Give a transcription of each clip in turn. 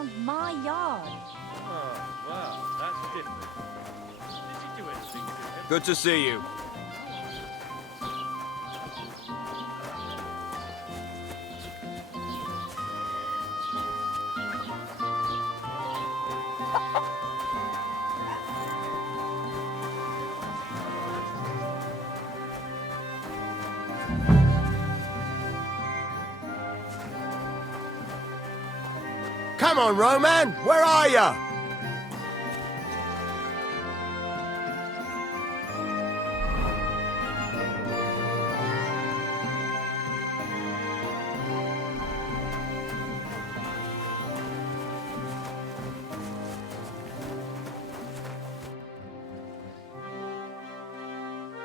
around my yard. Oh, well, that's different. Did you do anything to him? Good to see you. Come on, Roman! Where are you?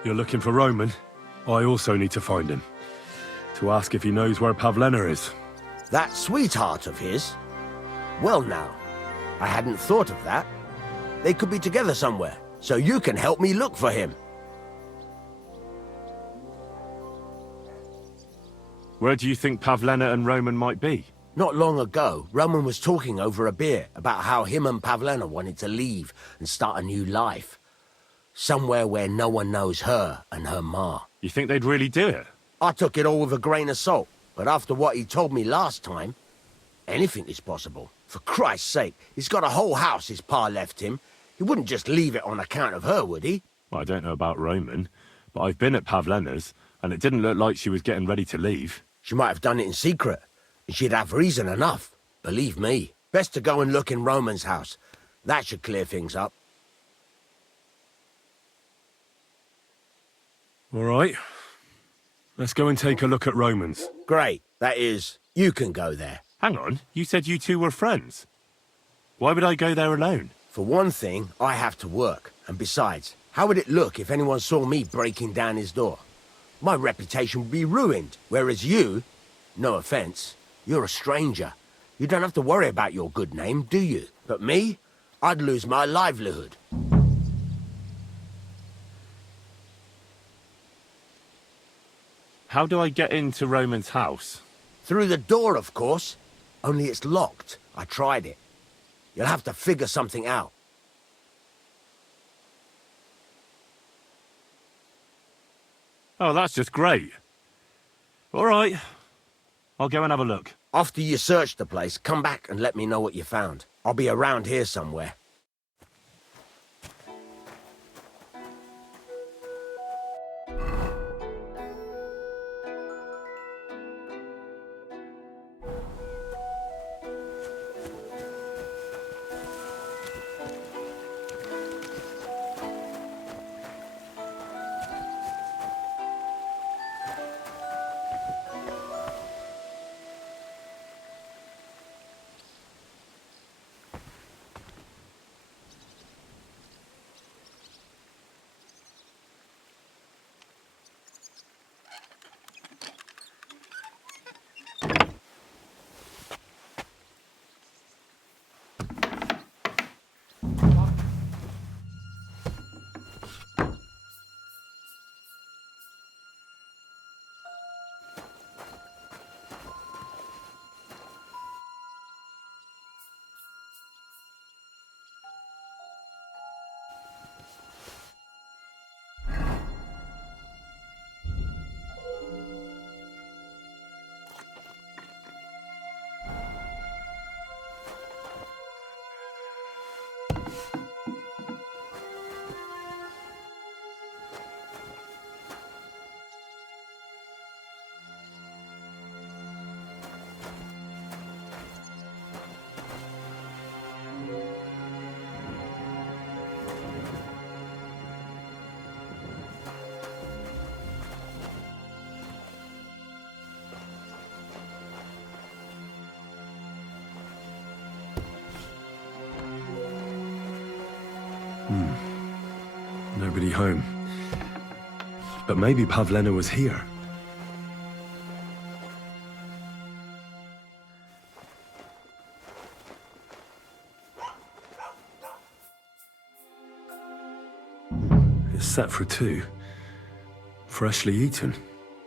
You're looking for Roman? I also need to find him. To ask if he knows where Pavlena is. That sweetheart of his? Well now, I hadn't thought of that. They could be together somewhere, so you can help me look for him. Where do you think Pavlena and Roman might be? Not long ago, Roman was talking over a beer about how him and Pavlena wanted to leave and start a new life. Somewhere where no one knows her and her ma. You think they'd really do it? I took it all with a grain of salt, but after what he told me last time, anything is possible. For Christ's sake, he's got a whole house his pa left him. He wouldn't just leave it on account of her, would he? Well, I don't know about Roman, but I've been at Pavlena's, and it didn't look like she was getting ready to leave. She might have done it in secret, and she'd have reason enough. Believe me. Best to go and look in Roman's house. That should clear things up. All right. Let's go and take a look at Roman's. Great. That is, you can go there. Hang on, you said you two were friends. Why would I go there alone? For one thing, I have to work. And besides, how would it look if anyone saw me breaking down his door? My reputation would be ruined. Whereas you, no offense, you're a stranger. You don't have to worry about your good name, do you? But me, I'd lose my livelihood. How do I get into Roman's house? Through the door, of course. Only it's locked. I tried it. You'll have to figure something out. Oh, that's just great. All right. I'll go and have a look. After you search the place, come back and let me know what you found. I'll be around here somewhere. Nobody home. But maybe Pavlena was here. It's set for two. Freshly eaten.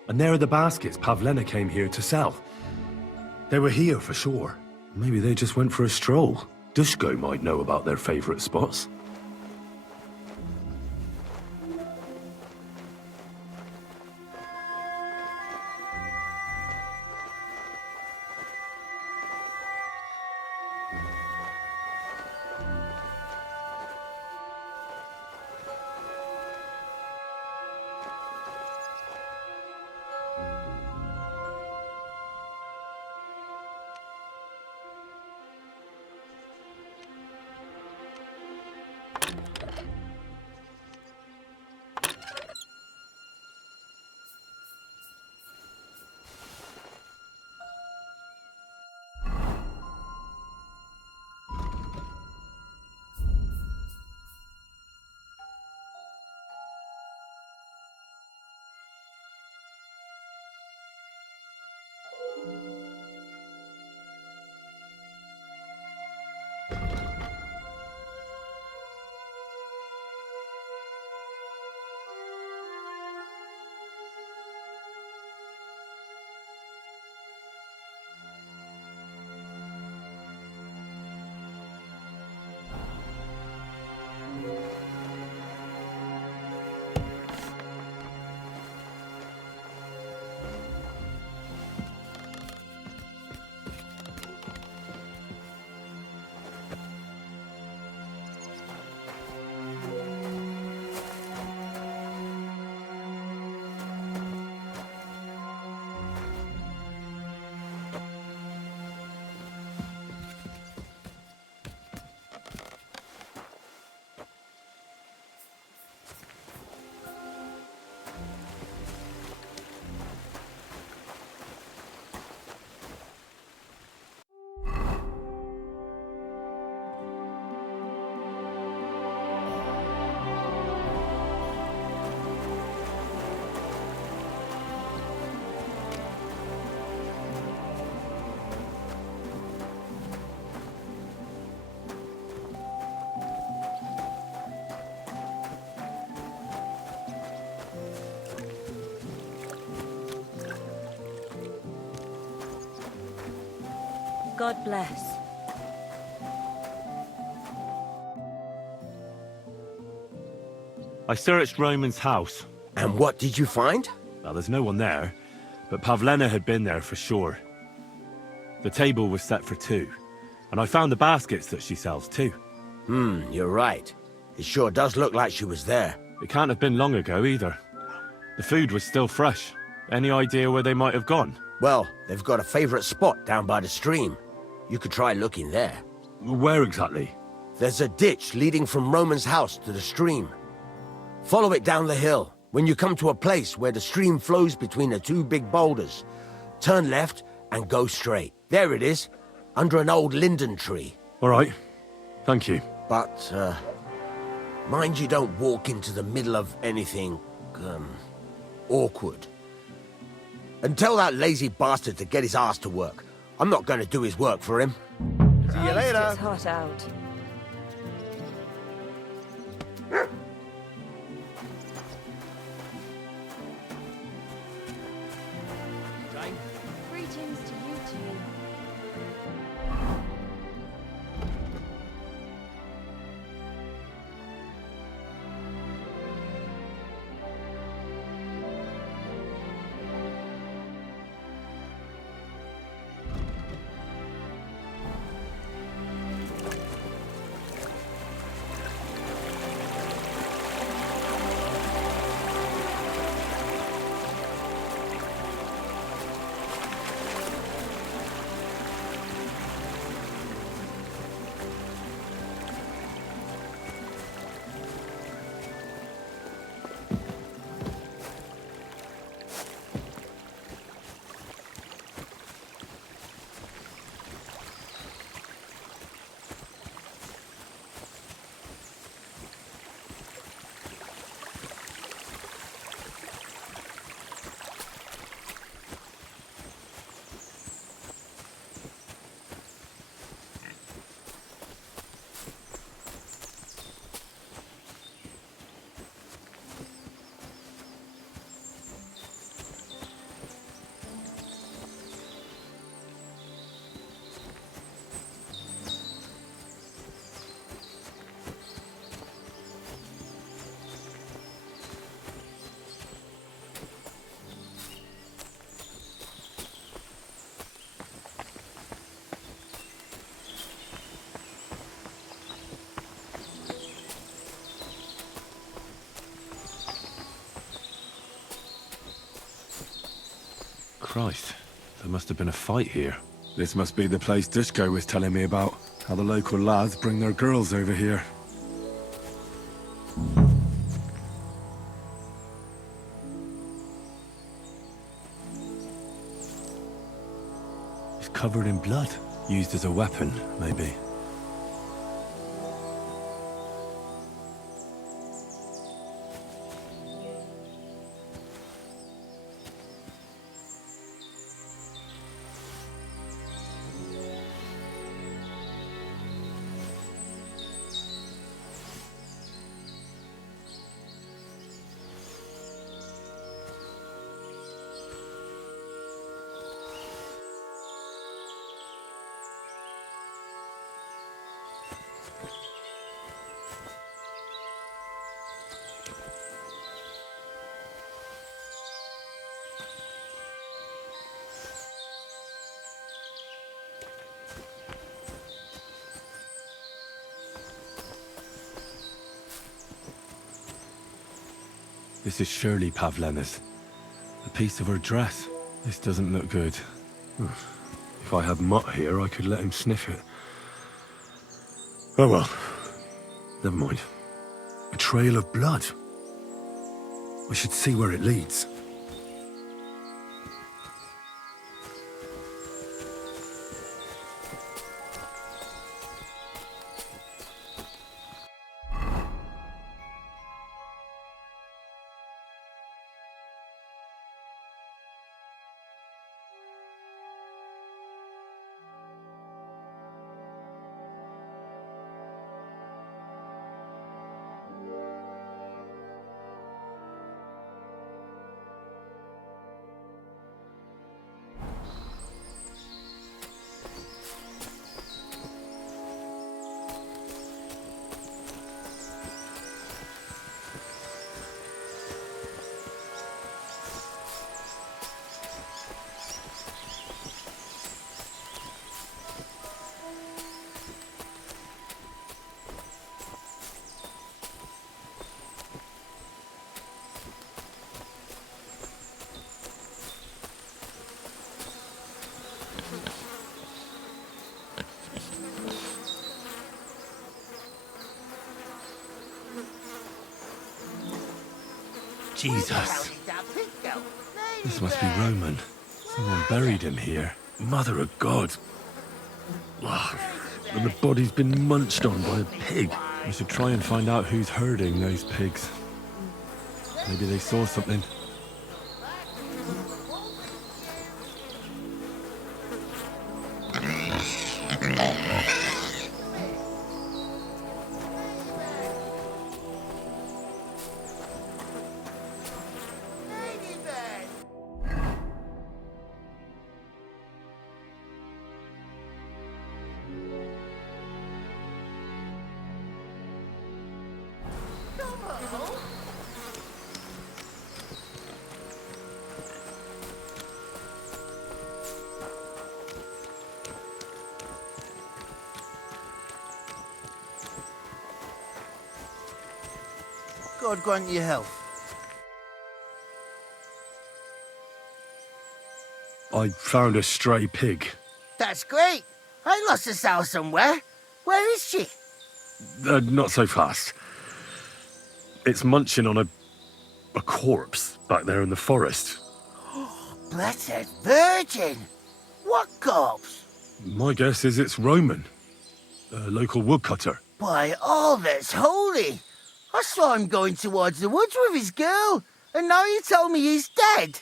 And there are the baskets Pavlena came here to sell. They were here for sure. Maybe they just went for a stroll. Dushko might know about their favorite spots. God bless. I searched Roman's house. And what did you find? Well, there's no one there, but Pavlena had been there for sure. The table was set for two, and I found the baskets that she sells too. You're right. It sure does look like she was there. It can't have been long ago either. The food was still fresh. Any idea where they might have gone? Well, they've got a favorite spot down by the stream. You could try looking there. Where exactly? There's a ditch leading from Roman's house to the stream. Follow it down the hill. When you come to a place where the stream flows between the two big boulders, turn left and go straight. There it is, under an old linden tree. All right. Thank you. But, mind you don't walk into the middle of anything, awkward. And tell that lazy bastard to get his ass to work. I'm not going to do his work for him. See you later. It's hot out. Greetings to you too. Christ, there must have been a fight here. This must be the place Dushko was telling me about. How the local lads bring their girls over here. It's covered in blood. Used as a weapon, maybe. This is surely Pavlena's. A piece of her dress. This doesn't look good. If I had Mutt here, I could let him sniff it. Oh well. Never mind. A trail of blood. We should see where it leads. Jesus. This must be Roman. Someone buried him here. Mother of God. And the body's been munched on by a pig. I should try and find out who's herding those pigs. Maybe they saw something. God grant you health. I found a stray pig. That's great. I lost a sow somewhere. Where is she? Not so fast. It's munching on a corpse back there in the forest. Blessed Virgin! What corpse? My guess is it's Roman, a local woodcutter. By all that's holy! I saw him going towards the woods with his girl, and now you tell me he's dead.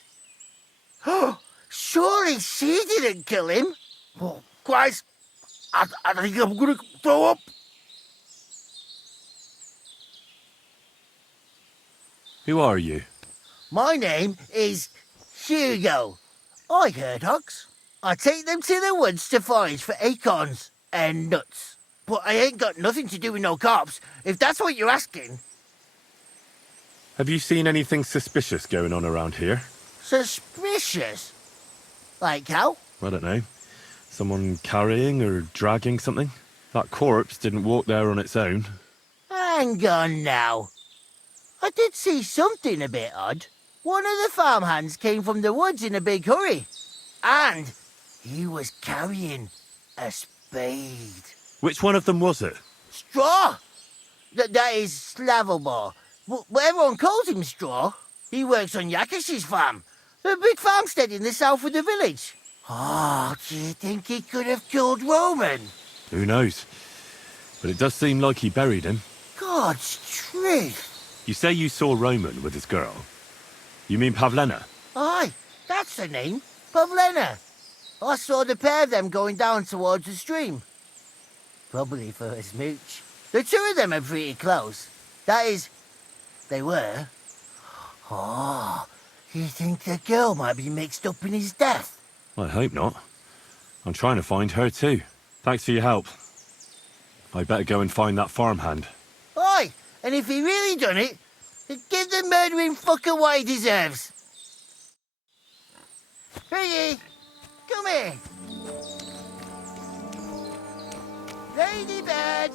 Surely she didn't kill him. Oh, Christ! I think I'm gonna throw up. Who are you? My name is Hugo. I herd hogs. I take them to the woods to forage for acorns and nuts. But I ain't got nothing to do with no cops, if that's what you're asking. Have you seen anything suspicious going on around here? Suspicious? Like how? I don't know. Someone carrying or dragging something? That corpse didn't walk there on its own. Hang on now. I did see something a bit odd. One of the farmhands came from the woods in a big hurry. And he was carrying a spade. Which one of them was it? Straw! That is Slavobor. But everyone calls him Straw. He works on Yakish's farm. A big farmstead in the south of the village. Oh, do you think he could have killed Roman? Who knows? But it does seem like he buried him. God's truth. You say you saw Roman with his girl. You mean Pavlena? Aye, that's the name. Pavlena. I saw the pair of them going down towards the stream. Probably for a smooch. The two of them are pretty close. That is, they were. Oh, you think the girl might be mixed up in his death? I hope not. I'm trying to find her too. Thanks for your help. I better go and find that farmhand. Aye, and if he really done it, then give the murdering fucker what he deserves. Piggy, come here. Ladybird,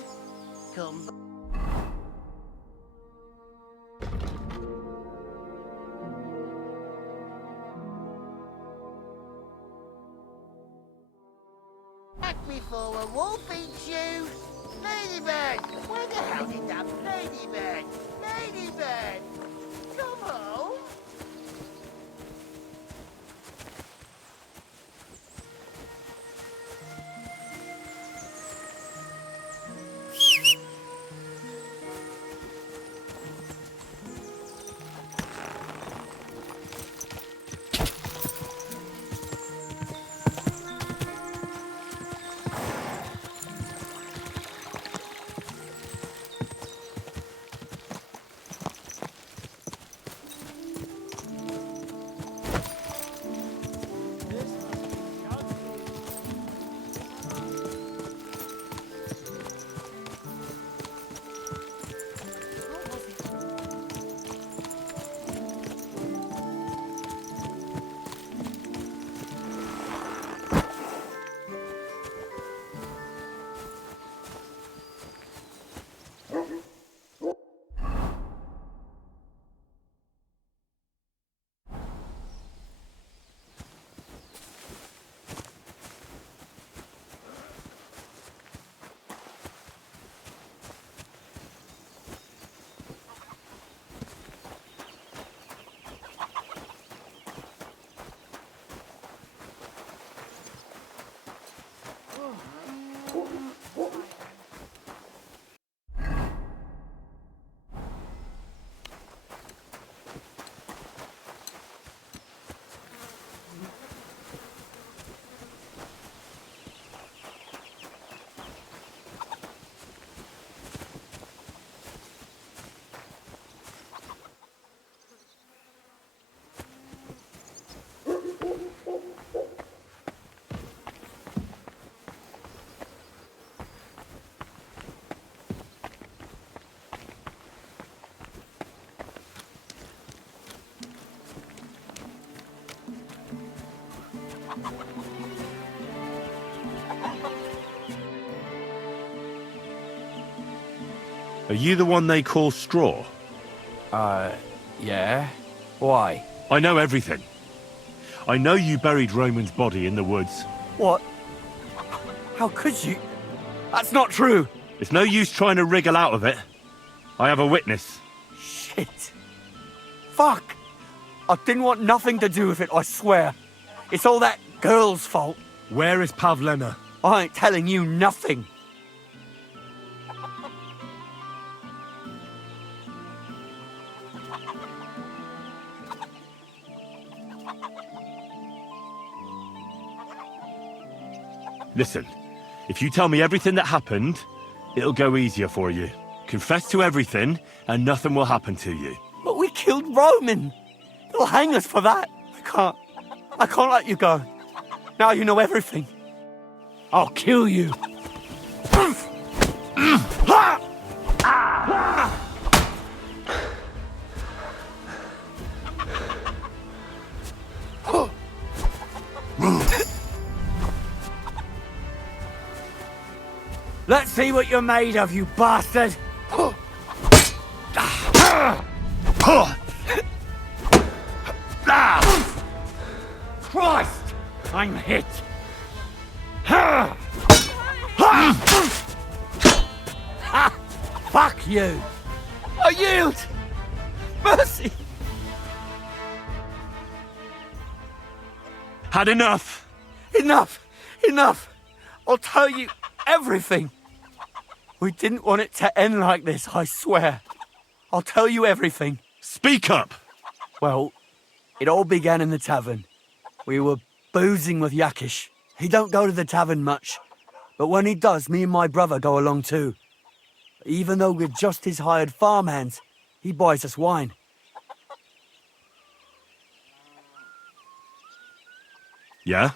come. Back before a wolf eats you. Ladybird, where the hell did that Ladybird? Ladybird, come home. Are you the one they call Straw? Yeah? Why? I know everything. I know you buried Roman's body in the woods. What? How could you? That's not true! It's no use trying to wriggle out of it. I have a witness. Shit. Fuck! I didn't want nothing to do with it, I swear. It's all that girl's fault. Where is Pavlena? I ain't telling you nothing. Listen, if you tell me everything that happened, it'll go easier for you. Confess to everything, and nothing will happen to you. But we killed Roman. They'll hang us for that. I can't let you go. Now you know everything. I'll kill you. Let's see what you're made of, you bastard! you. I yield! Mercy! Had enough! Enough! Enough! I'll tell you everything. We didn't want it to end like this, I swear. I'll tell you everything. Speak up! Well, it all began in the tavern. We were boozing with Yakish. He don't go to the tavern much, but when he does, me and my brother go along too. Even though we're just his hired farmhands, he buys us wine. Yeah?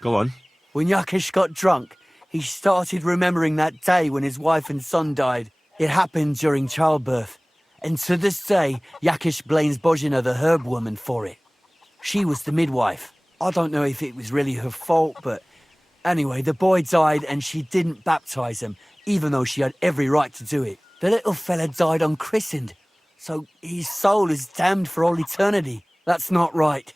Go on. When Yakish got drunk, he started remembering that day when his wife and son died. It happened during childbirth. And to this day, Yakish blames Bozhina, the herb woman, for it. She was the midwife. I don't know if it was really her fault, but anyway, the boy died and she didn't baptize him, even though she had every right to do it. The little fella died unchristened, so his soul is damned for all eternity. That's not right.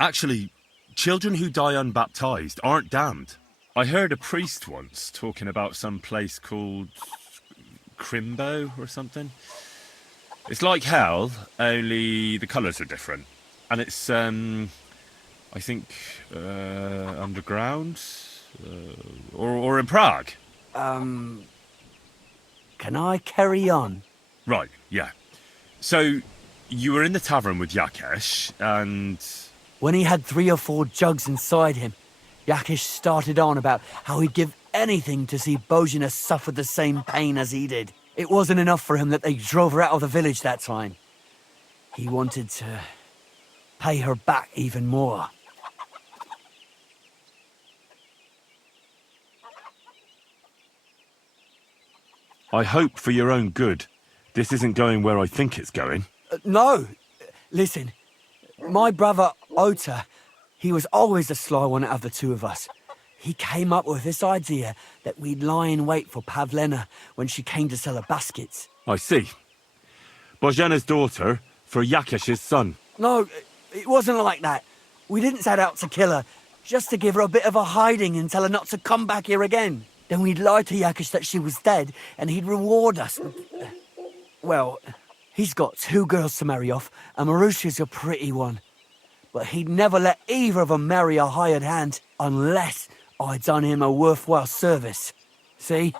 Actually, children who die unbaptized aren't damned. I heard a priest once talking about some place called Crimbo or something. It's like hell, only the colours are different. And it's, I think, underground? Or in Prague. Can I carry on? Right, yeah. So, you were in the tavern with Yakesh, and... When he had 3 or 4 jugs inside him, Yakish started on about how he'd give anything to see Bozhina suffer the same pain as he did. It wasn't enough for him that they drove her out of the village that time. He wanted to pay her back even more. I hope for your own good, this isn't going where I think it's going. No! Listen, my brother Ota, he was always the sly one out of the two of us. He came up with this idea that we'd lie in wait for Pavlena when she came to sell her baskets. I see. Bozhena's daughter for Yakesh's son. No, it wasn't like that. We didn't set out to kill her, just to give her a bit of a hiding and tell her not to come back here again. Then we'd lie to Yakesh that she was dead, and he'd reward us. Well, he's got 2 girls to marry off, and Marusha's a pretty one. But he'd never let either of them marry a hired hand unless I'd done him a worthwhile service. See?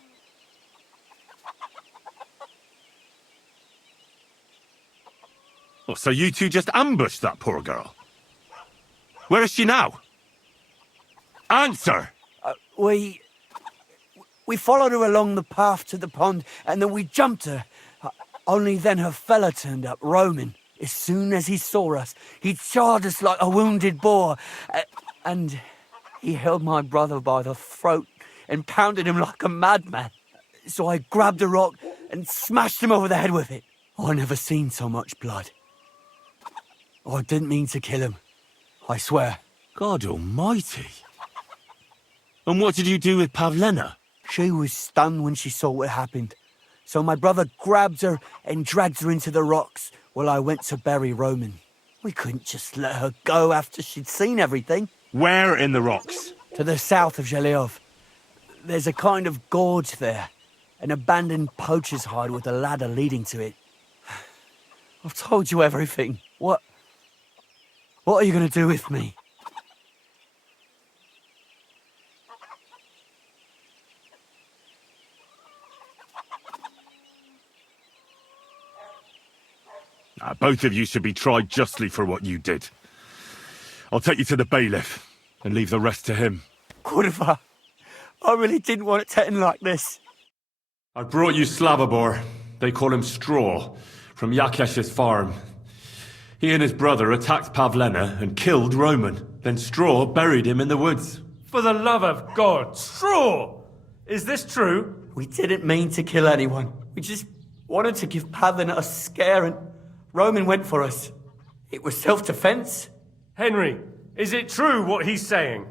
Oh, so you two just ambushed that poor girl? Where is she now? Answer! We followed her along the path to the pond, and then we jumped her. Only then her fella turned up, Roman. As soon as he saw us, he charged us like a wounded boar, and he held my brother by the throat and pounded him like a madman. So I grabbed a rock and smashed him over the head with it. I never seen so much blood. I didn't mean to kill him, I swear. God almighty. And what did you do with Pavlena? She was stunned when she saw what happened. So my brother grabbed her and dragged her into the rocks while I went to bury Roman. We couldn't just let her go after she'd seen everything. Where in the rocks? To the south of Zhelyov. There's a kind of gorge there. An abandoned poacher's hide with a ladder leading to it. I've told you everything. What are you going to do with me? Both of you should be tried justly for what you did. I'll take you to the bailiff and leave the rest to him. Kurva, I really didn't want it to end like this. I brought you Slavobor. They call him Straw, from Yakesh's farm. He and his brother attacked Pavlena and killed Roman. Then Straw buried him in the woods. For the love of God, Straw! Is this true? We didn't mean to kill anyone. We just wanted to give Pavlena a scare, and Roman went for us. It was self-defense. Henry, is it true what he's saying?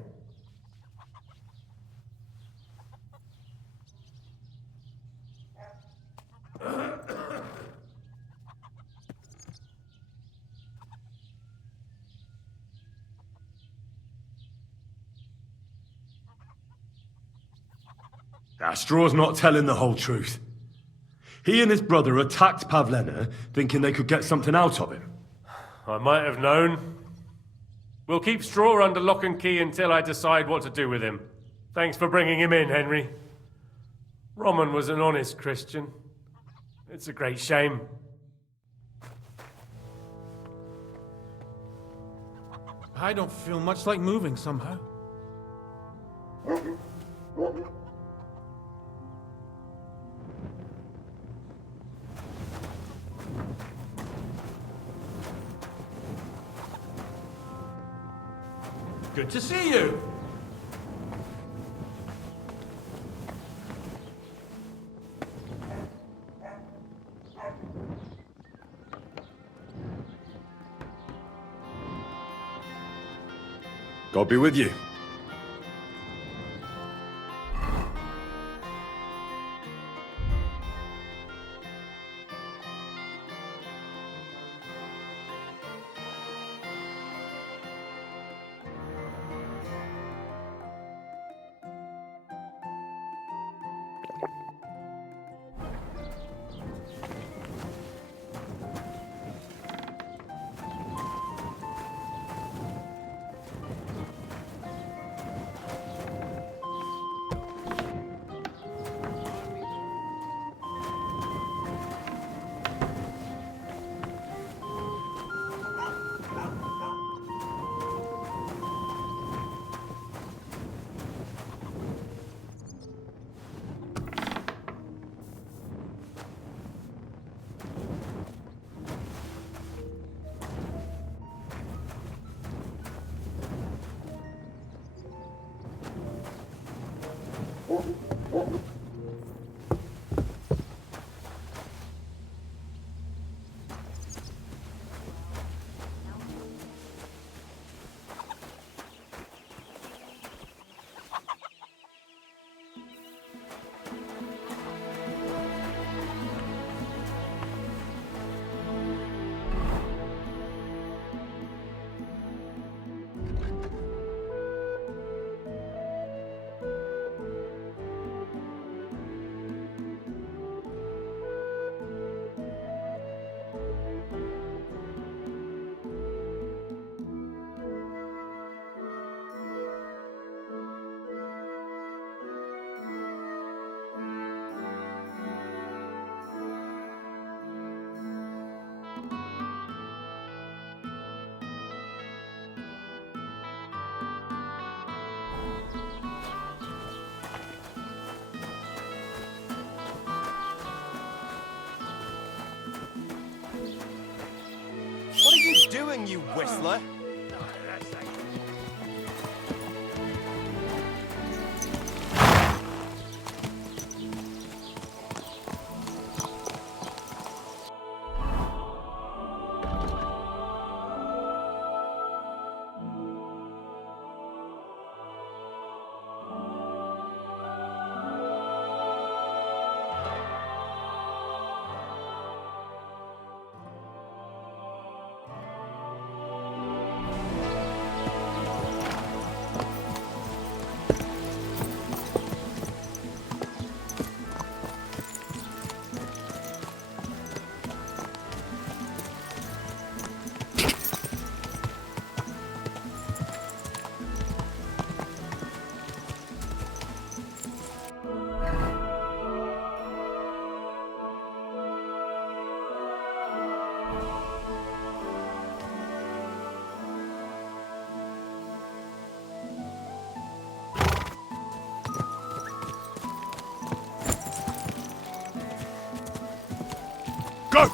Straw's not telling the whole truth. He and his brother attacked Pavlena, thinking they could get something out of him. I might have known. We'll keep Straw under lock and key until I decide what to do with him. Thanks for bringing him in, Henry. Roman was an honest Christian. It's a great shame. I don't feel much like moving somehow. Good to see you. God be with you. What are you doing, you whistler? Go!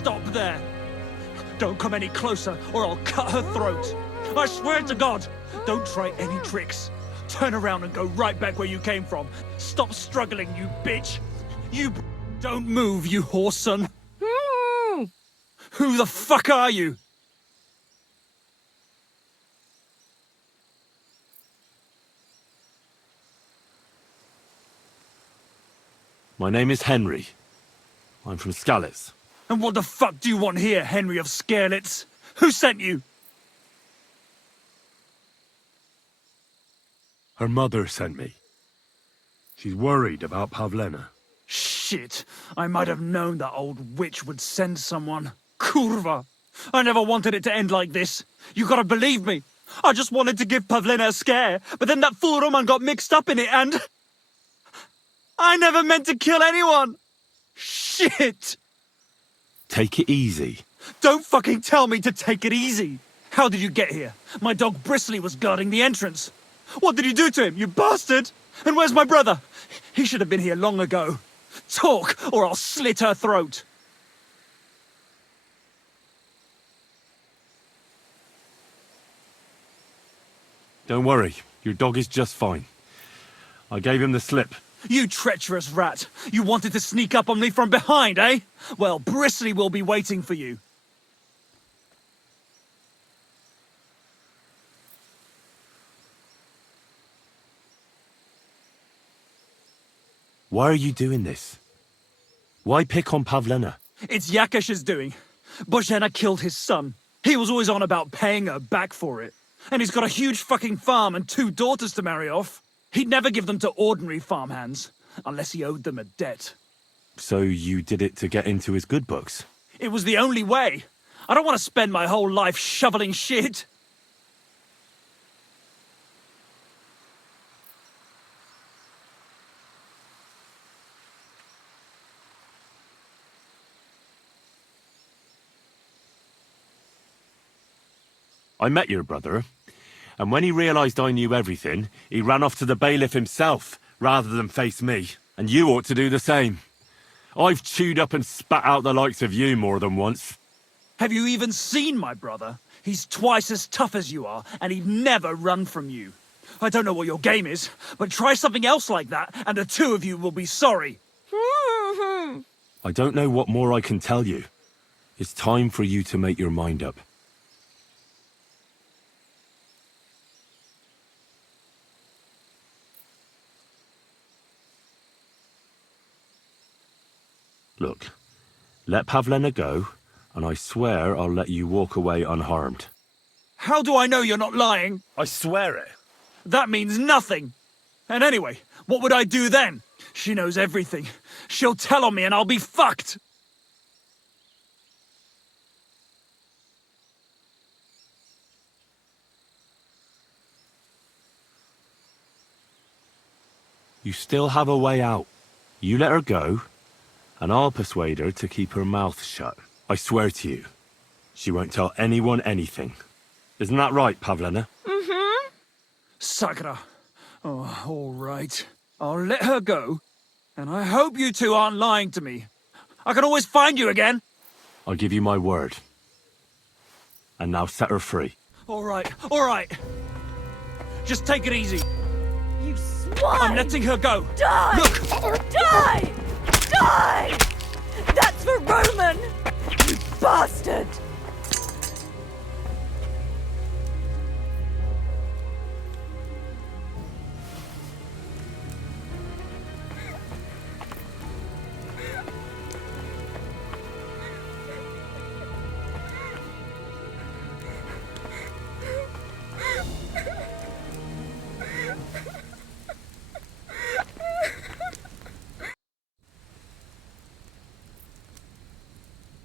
Stop there! Don't come any closer, or I'll cut her throat! I swear to God! Don't try any tricks! Turn around and go right back where you came from! Stop struggling, you bitch! You don't move, you whore son! Who the fuck are you? My name is Henry. I'm from Skalitz. And what the fuck do you want here, Henry of Skalitz? Who sent you? Her mother sent me. She's worried about Pavlena. Shit, I might have known that old witch would send someone. Kurva! I never wanted it to end like this. You gotta believe me. I just wanted to give Pavlena a scare, but then that fool Roman got mixed up in it and... I never meant to kill anyone! Shit! Take it easy. Don't fucking tell me to take it easy! How did you get here? My dog Bristly was guarding the entrance. What did you do to him, you bastard? And where's my brother? He should have been here long ago. Talk, or I'll slit her throat. Don't worry, your dog is just fine. I gave him the slip. You treacherous rat! You wanted to sneak up on me from behind, eh? Well, Bristly will be waiting for you. Why are you doing this? Why pick on Pavlena? It's Yakesh's doing. Bozhena killed his son. He was always on about paying her back for it. And he's got a huge fucking farm and 2 daughters to marry off. He'd never give them to ordinary farmhands, unless he owed them a debt. So you did it to get into his good books? It was the only way. I don't want to spend my whole life shoveling shit. I met your brother, and when he realised I knew everything, he ran off to the bailiff himself, rather than face me. And you ought to do the same. I've chewed up and spat out the likes of you more than once. Have you even seen my brother? He's twice as tough as you are, and he'd never run from you. I don't know what your game is, but try something else like that, and the 2 of you will be sorry. I don't know what more I can tell you. It's time for you to make your mind up. Look, let Pavlena go, and I swear I'll let you walk away unharmed. How do I know you're not lying? I swear it. That means nothing. And anyway, what would I do then? She knows everything. She'll tell on me and I'll be fucked. You still have a way out. You let her go, and I'll persuade her to keep her mouth shut. I swear to you, she won't tell anyone anything. Isn't that right, Pavlena? Mm-hmm. Sakra. Oh, all right. I'll let her go, and I hope you 2 aren't lying to me. I can always find you again. I'll give you my word. And now set her free. All right, all right. Just take it easy. You swine! I'm letting her go. Die! Look! Die! Die! That's for Roman! You bastard!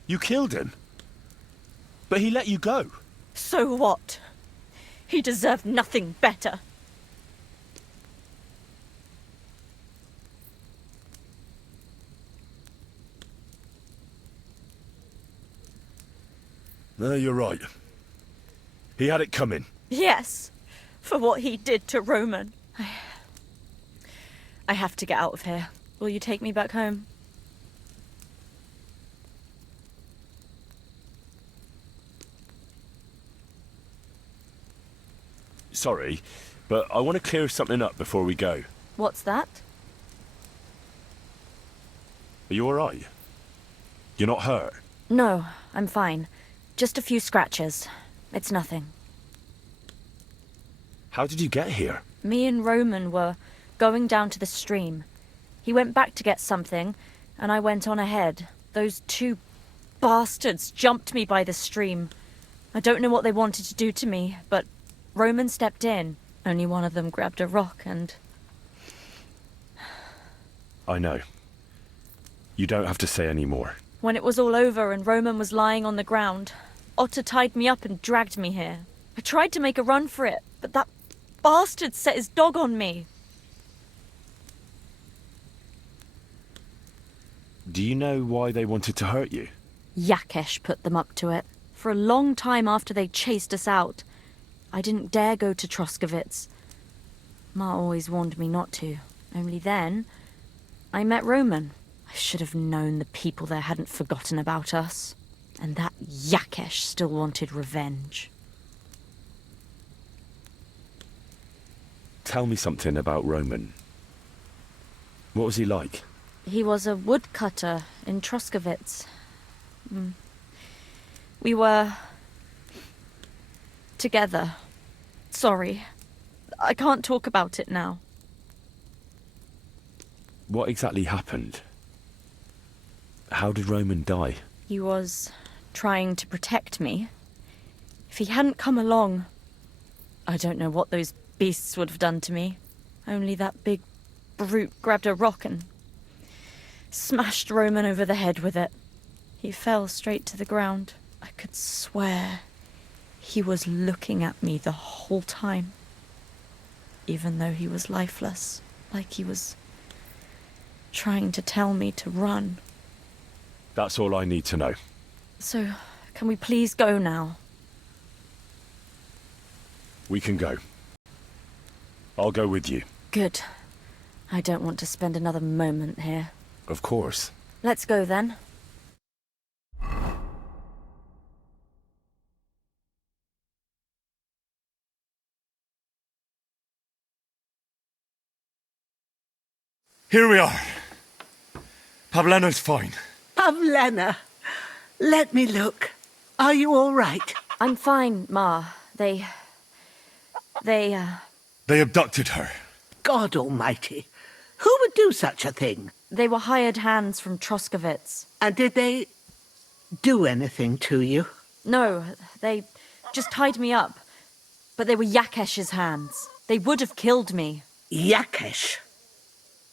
You killed him? But he let you go. So what? He deserved nothing better. No, you're right. He had it coming. Yes, for what he did to Roman. I have to get out of here. Will you take me back home? Sorry, but I want to clear something up before we go. What's that? Are you alright? You're not hurt? No, I'm fine. Just a few scratches. It's nothing. How did you get here? Me and Roman were going down to the stream. He went back to get something, and I went on ahead. Those 2 bastards jumped me by the stream. I don't know what they wanted to do to me, but Roman stepped in. Only one of them grabbed a rock and... I know. You don't have to say any more. When it was all over and Roman was lying on the ground, Otter tied me up and dragged me here. I tried to make a run for it, but that bastard set his dog on me. Do you know why they wanted to hurt you? Yakesh put them up to it. For a long time after they chased us out, I didn't dare go to Troskovitz. Ma always warned me not to. Only then, I met Roman. I should have known the people there hadn't forgotten about us. And that Yakesh still wanted revenge. Tell me something about Roman. What was he like? He was a woodcutter in Troskovitz. We were... together. Sorry. I can't talk about it now. What exactly happened? How did Roman die? He was trying to protect me. If he hadn't come along, I don't know what those beasts would have done to me. Only that big brute grabbed a rock and smashed Roman over the head with it. He fell straight to the ground. I could swear he was looking at me the whole time, even though he was lifeless, like he was trying to tell me to run. That's all I need to know. So, can we please go now? We can go. I'll go with you. Good. I don't want to spend another moment here. Of course. Let's go then. Here we are. Pavlena's fine. Pavlena, let me look. Are you all right? I'm fine, Ma. They They abducted her. God almighty. Who would do such a thing? They were hired hands from Troskovitz. And did they do anything to you? No, they just tied me up. But they were Yakesh's hands. They would have killed me. Yakesh?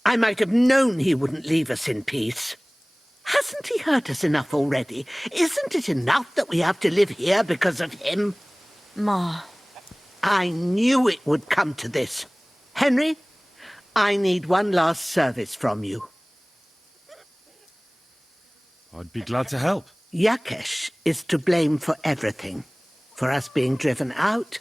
I might have known he wouldn't leave us in peace. Hasn't he hurt us enough already? Isn't it enough that we have to live here because of him? Ma. I knew it would come to this. Henry, I need one last service from you. I'd be glad to help. Yakesh is to blame for everything. For us being driven out,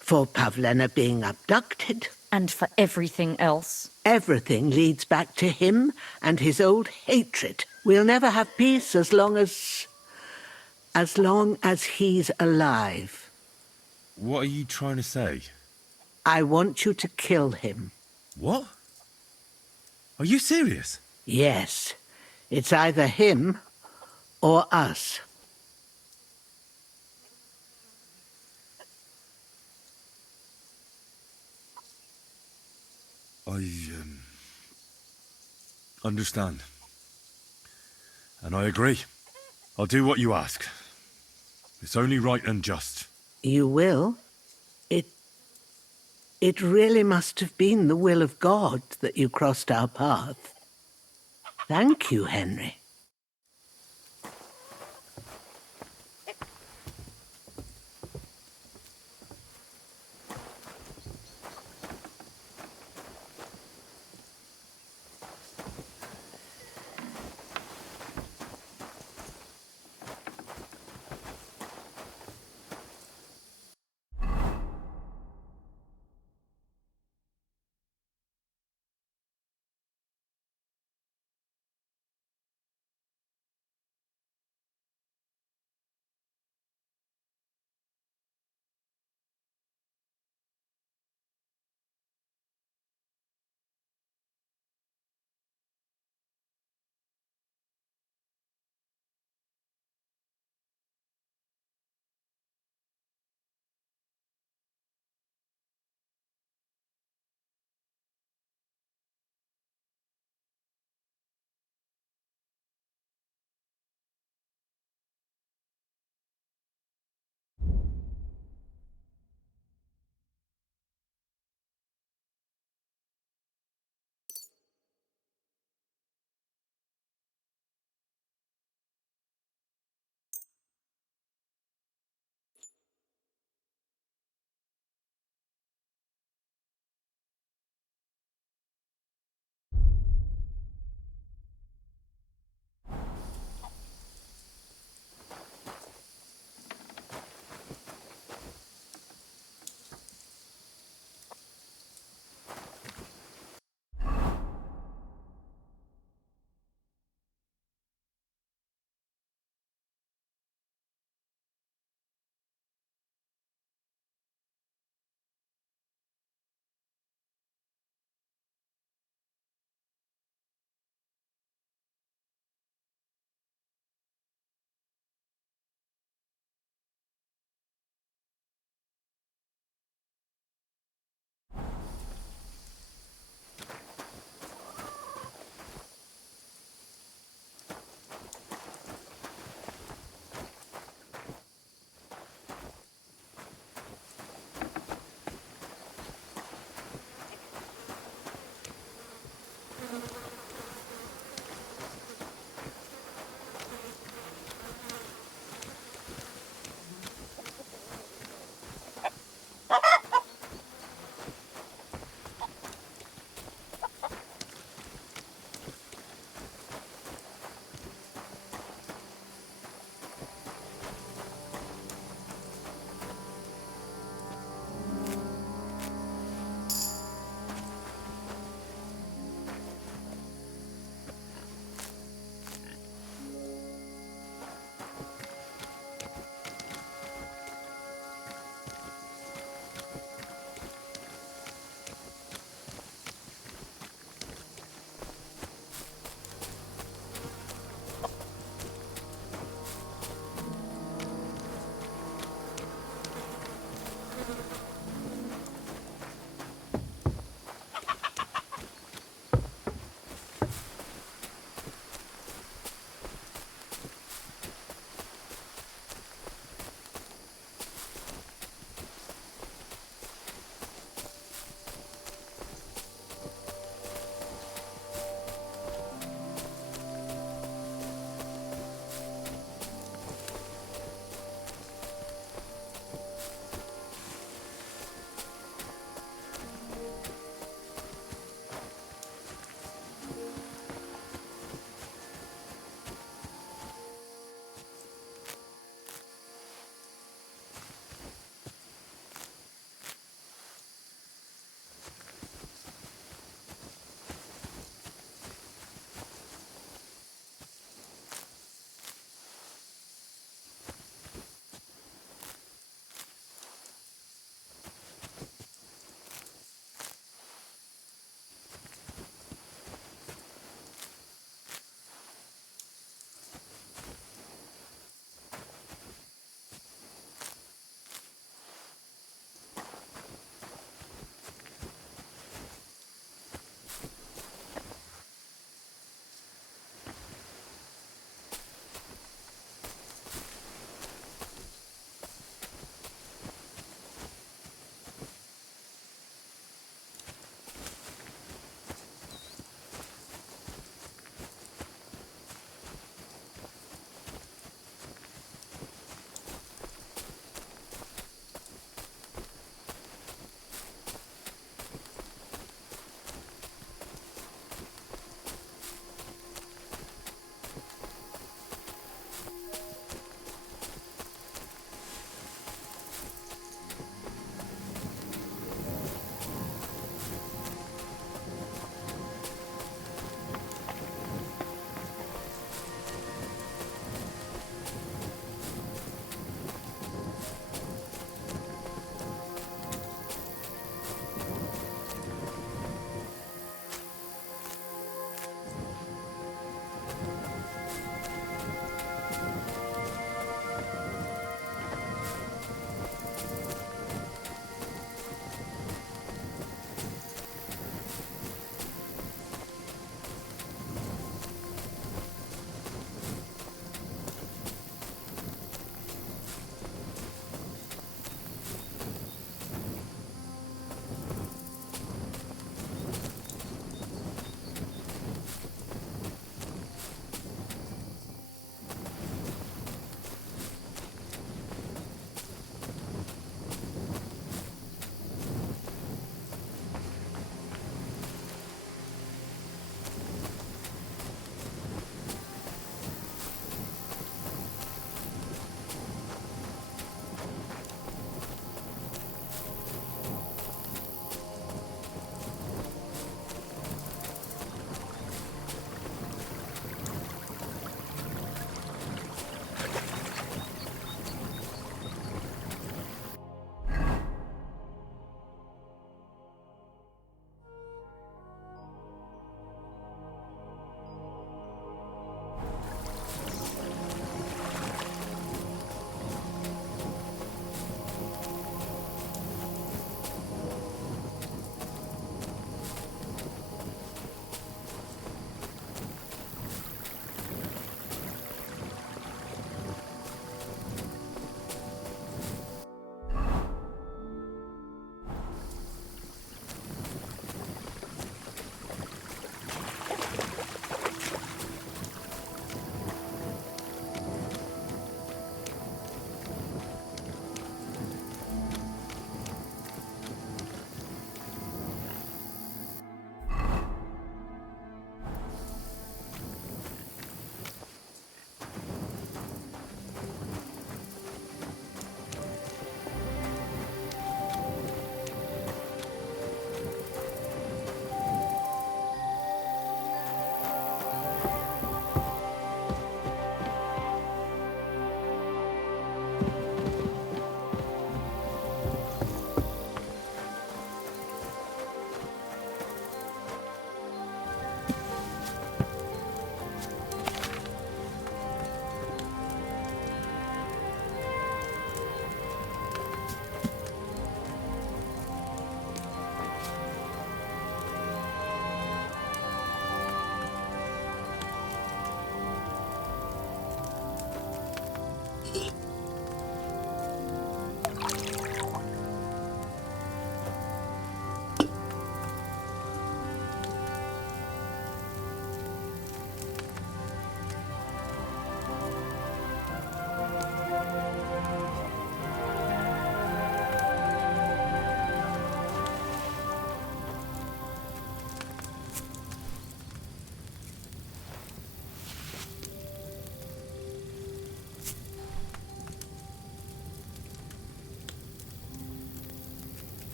for Pavlena being abducted. And for everything else. Everything leads back to him and his old hatred. We'll never have peace as long as he's alive. What are you trying to say? I want you to kill him. What? Are you serious? Yes. It's either him or us. I, understand. And I agree. I'll do what you ask. It's only right and just. You will? It really must have been the will of God that you crossed our path. Thank you, Henry.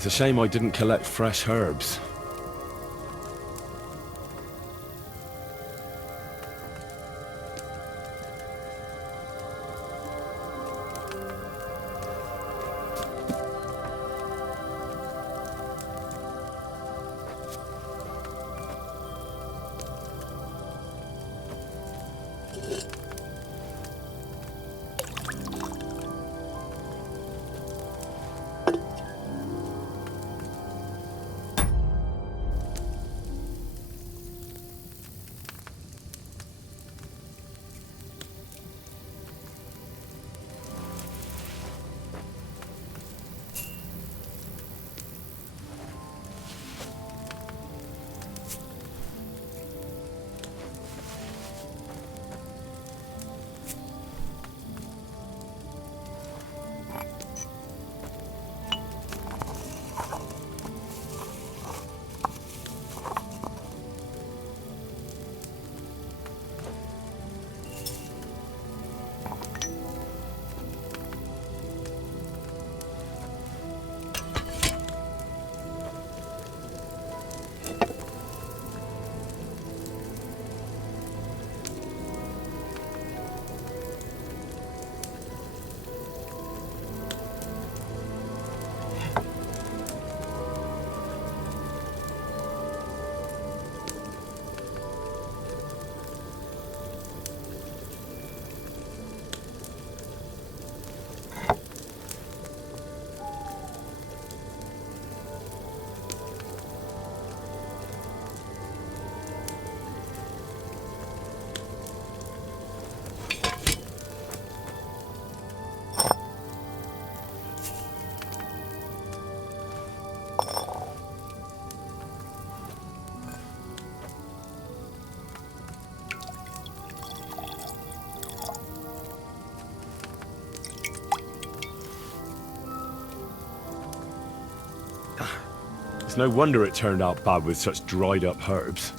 It's a shame I didn't collect fresh herbs. It's no wonder it turned out bad with such dried up herbs.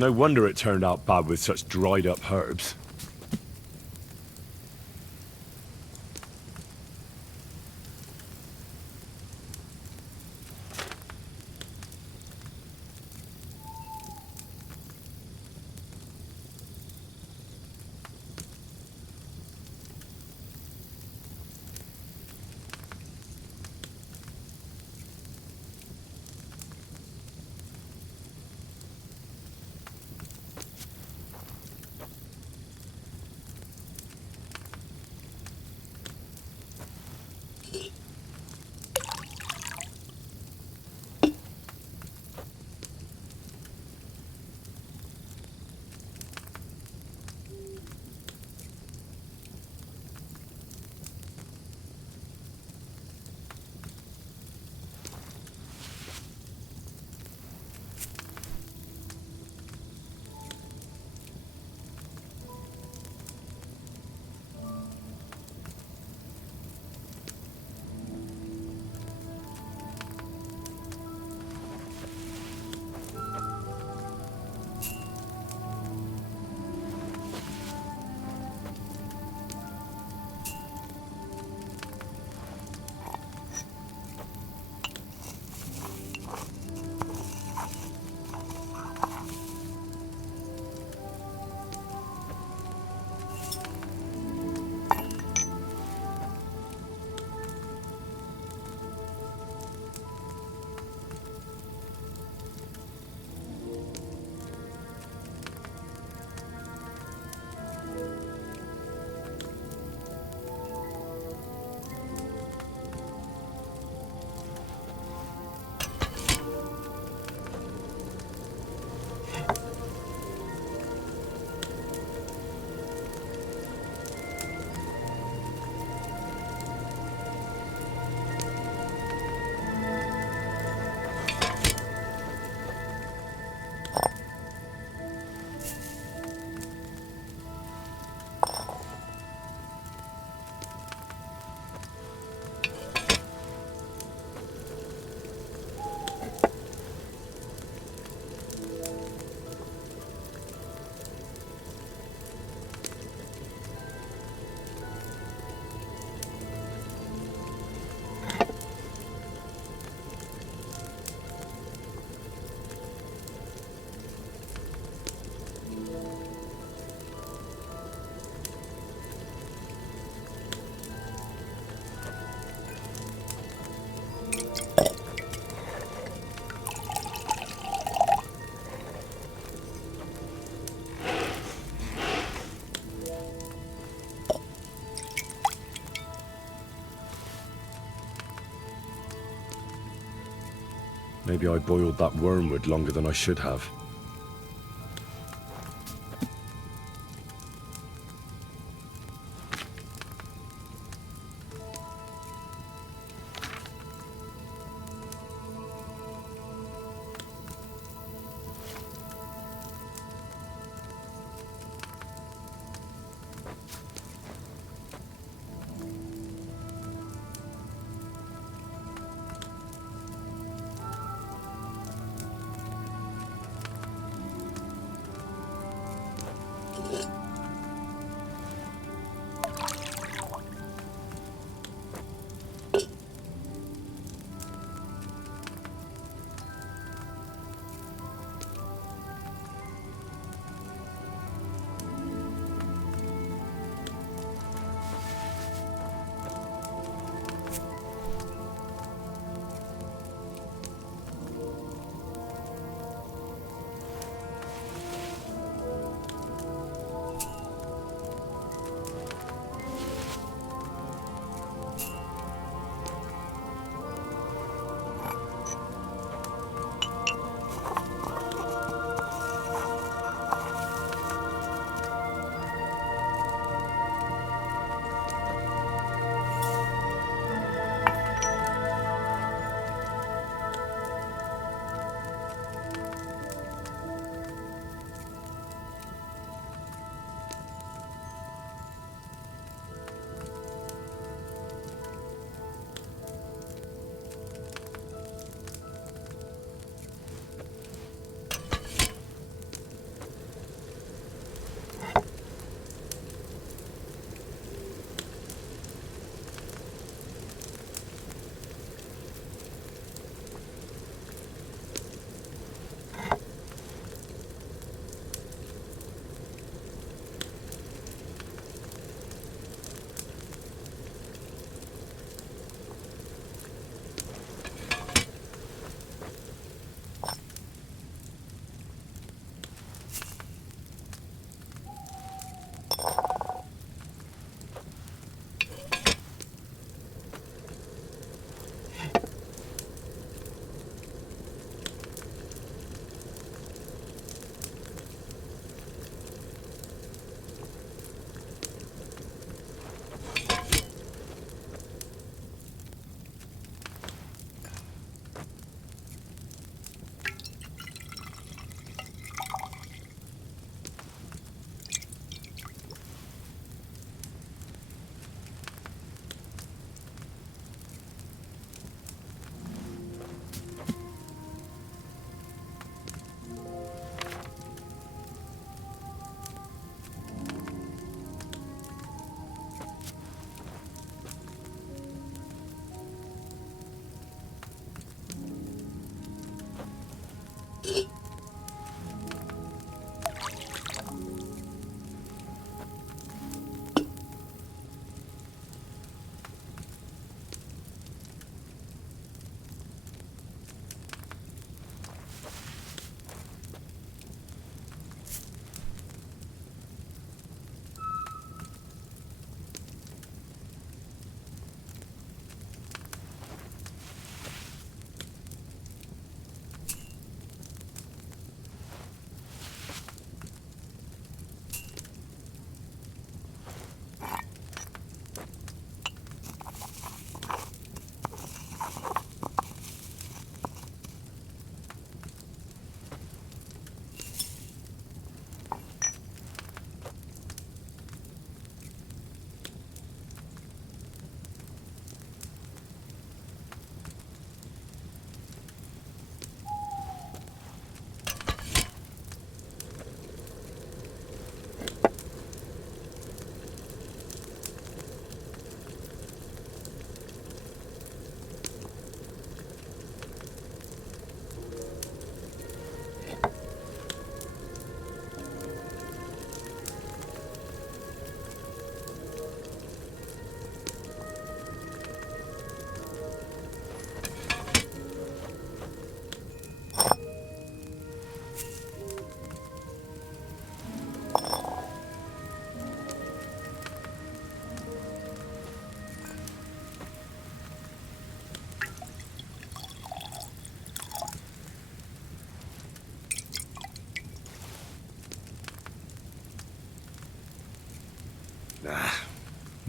no wonder it turned out bad with such dried up herbs. Maybe I boiled that wormwood longer than I should have.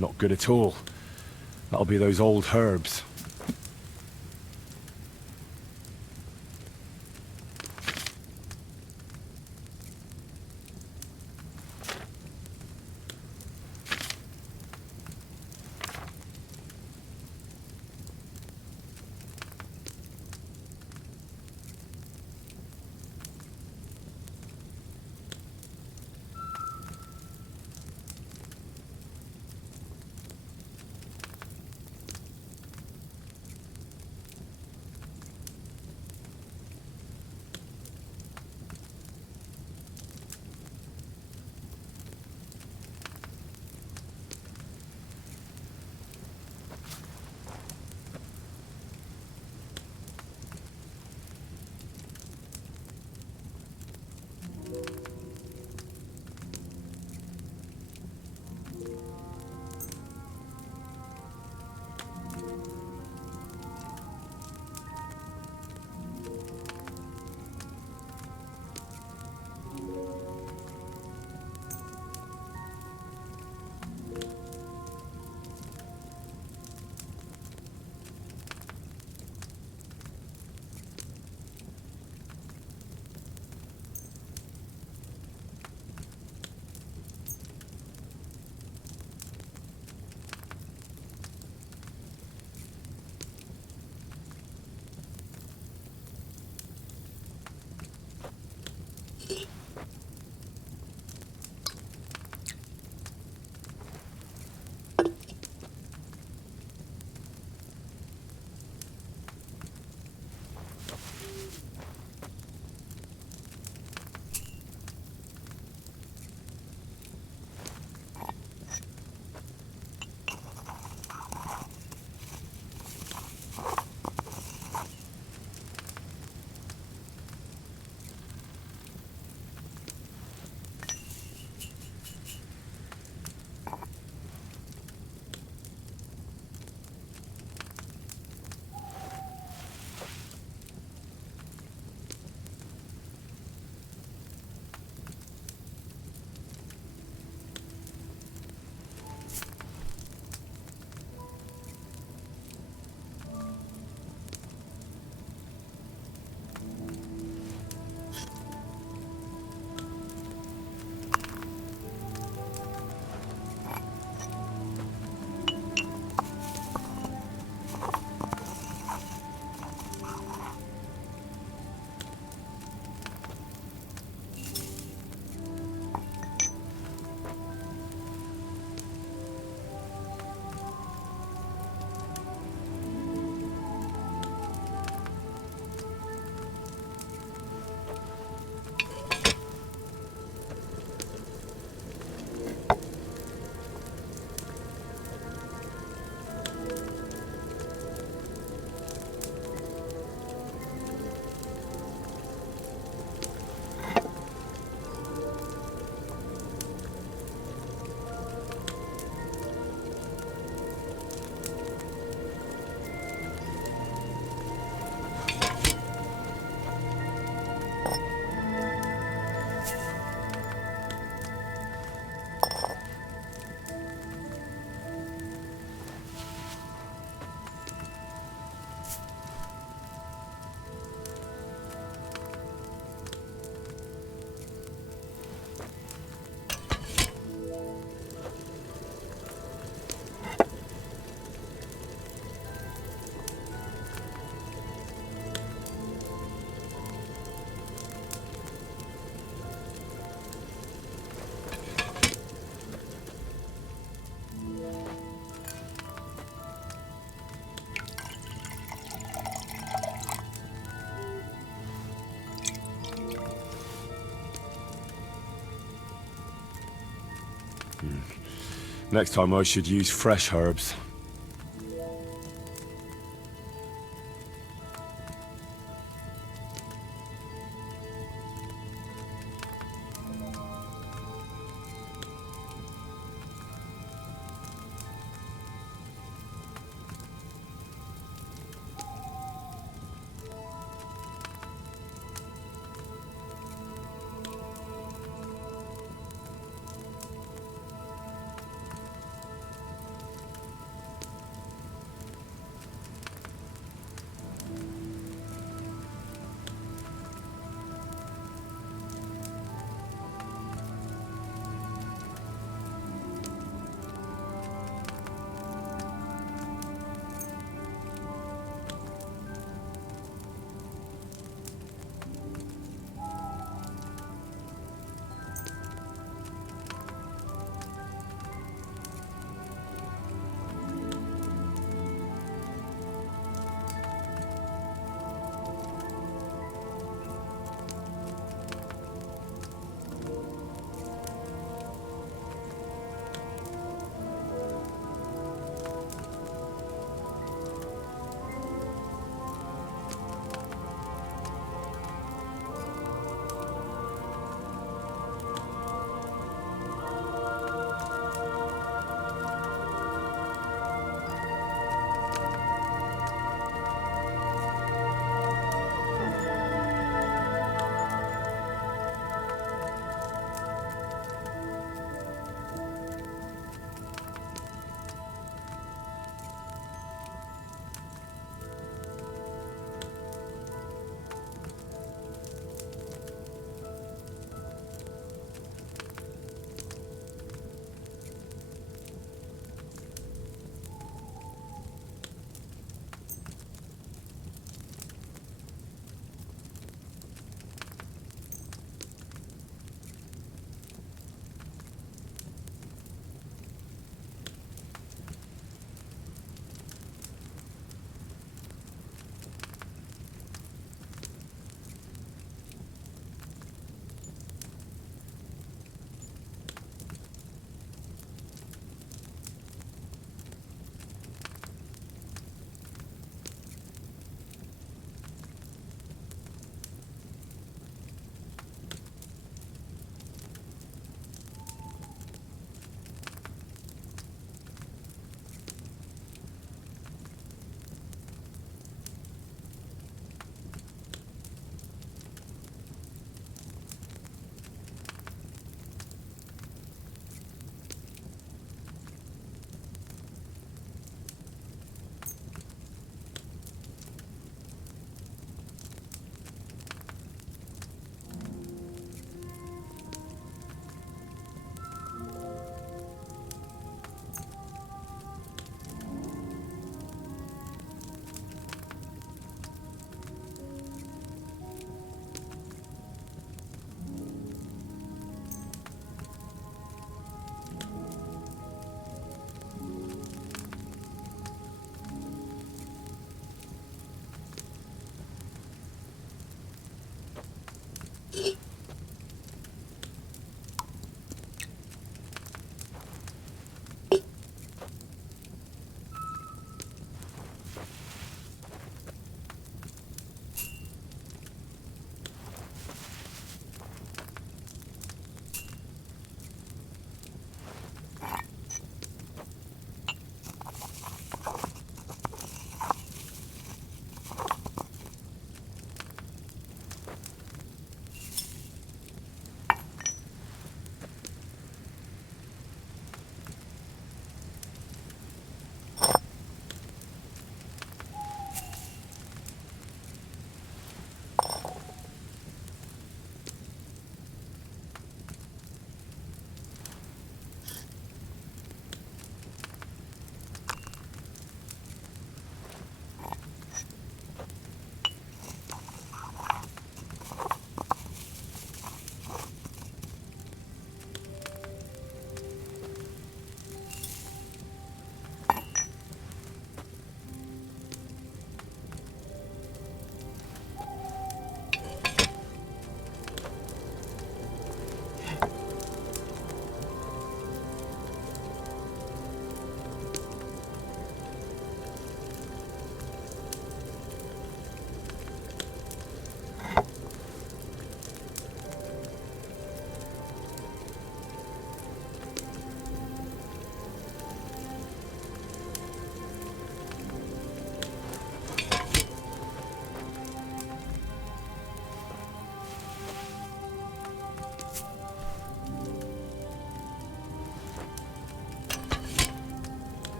Not good at all. That'll be those old herbs. Next time I should use fresh herbs.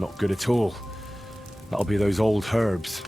Not good at all. That'll be those old herbs.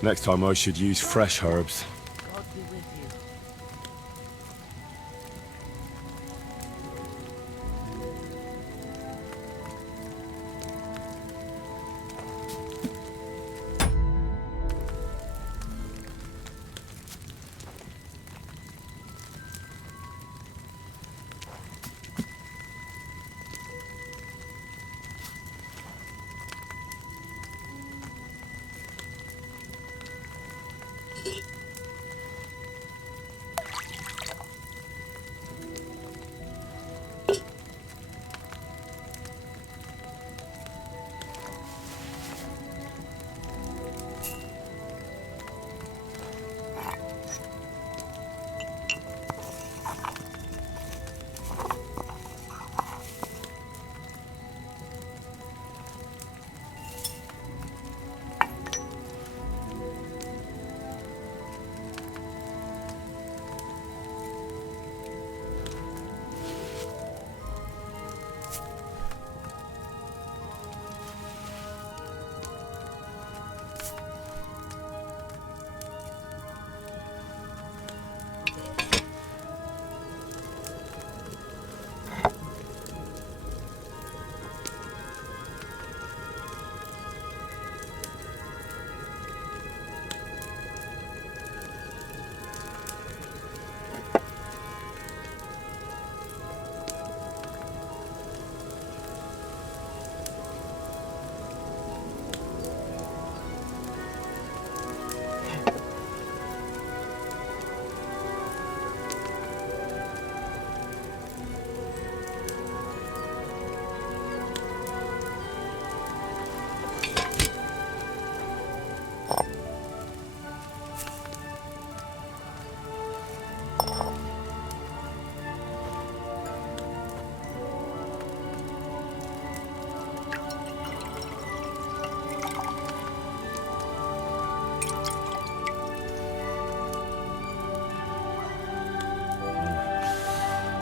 Next time I should use fresh herbs. God be with you.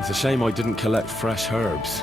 It's a shame I didn't collect fresh herbs.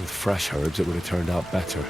With fresh herbs, it would have turned out better.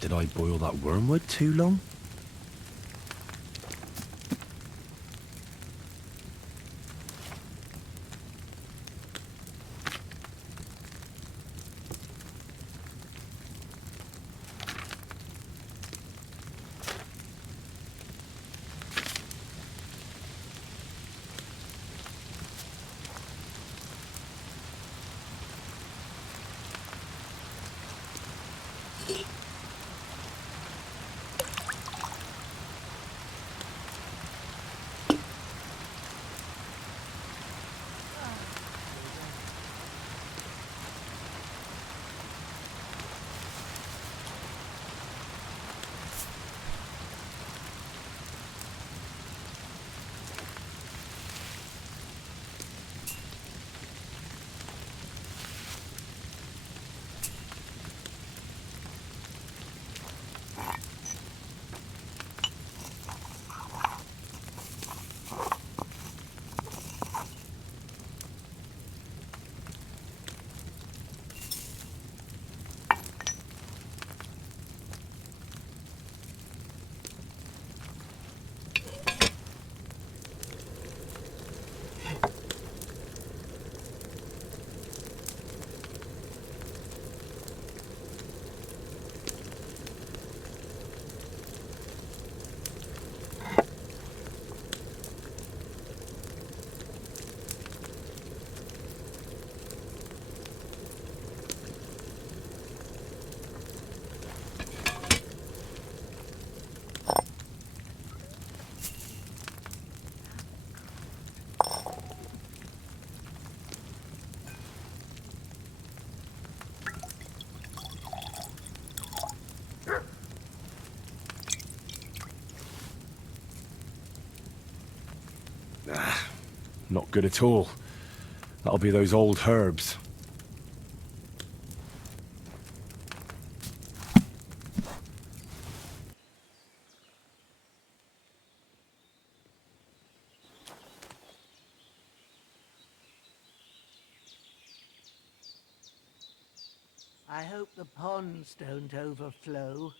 Did I boil that wormwood too long? Not good at all. That'll be those old herbs. I hope the ponds don't overflow.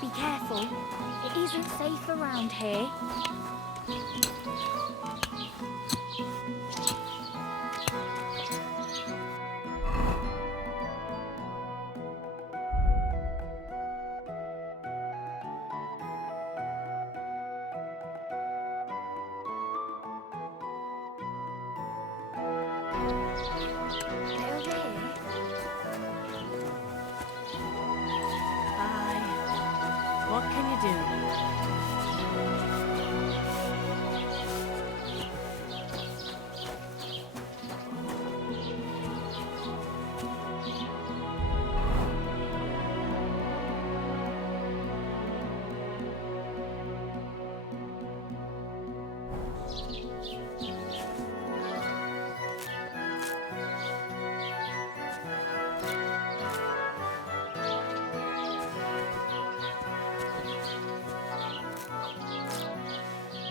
Be careful. It isn't safe around here. Over here. Hi. What can you do?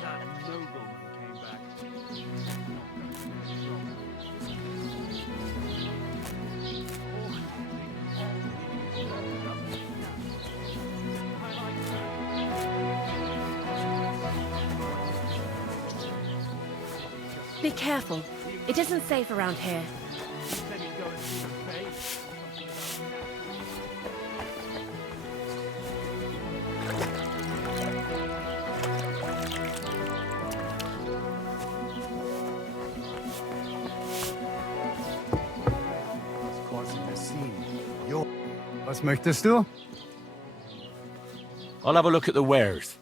That nobleman came back. Be careful. It isn't safe around here. Said he'd go and see the face. Jo, was möchtest du? I'll have a look at the wares.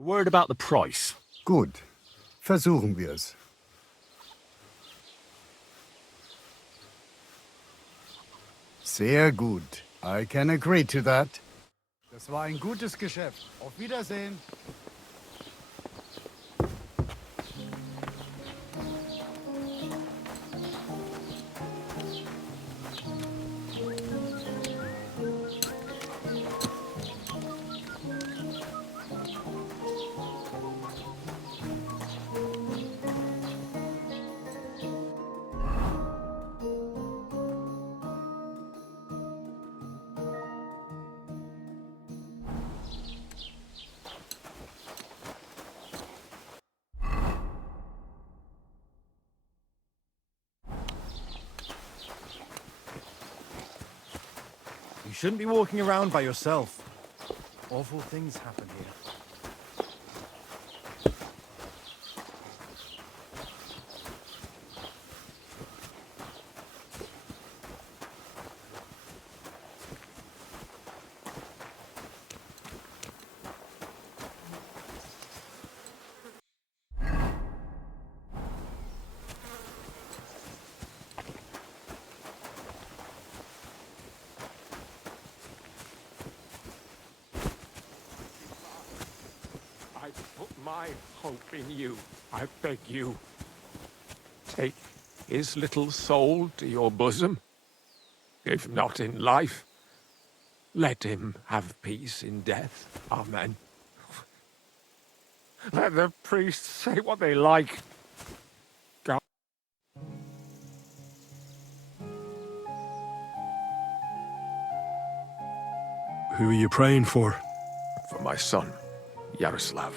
Word about the price. Gut, versuchen wir es. Sehr gut. I can agree to that. Das war ein gutes Geschäft. Auf Wiedersehen. shouldn't be walking around by yourself. Awful things happen here. I put my hope in you. I beg you. Take his little soul to your bosom. If not in life, let him have peace in death. Amen. Let the priests say what they like. God. Who are you praying for? For my son, Yaroslav.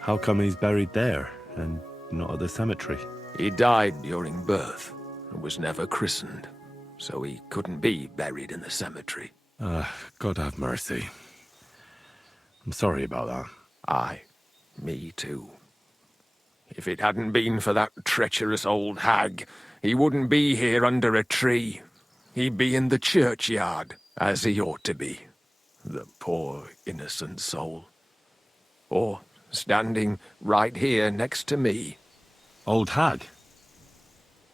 How come he's buried there and not at the cemetery? He died during birth and was never christened, so he couldn't be buried in the cemetery. God have mercy. I'm sorry about that. Aye, me too. If it hadn't been for that treacherous old hag, he wouldn't be here under a tree. He'd be in the churchyard, as he ought to be. The poor, innocent soul. Or standing right here next to me. Old hag?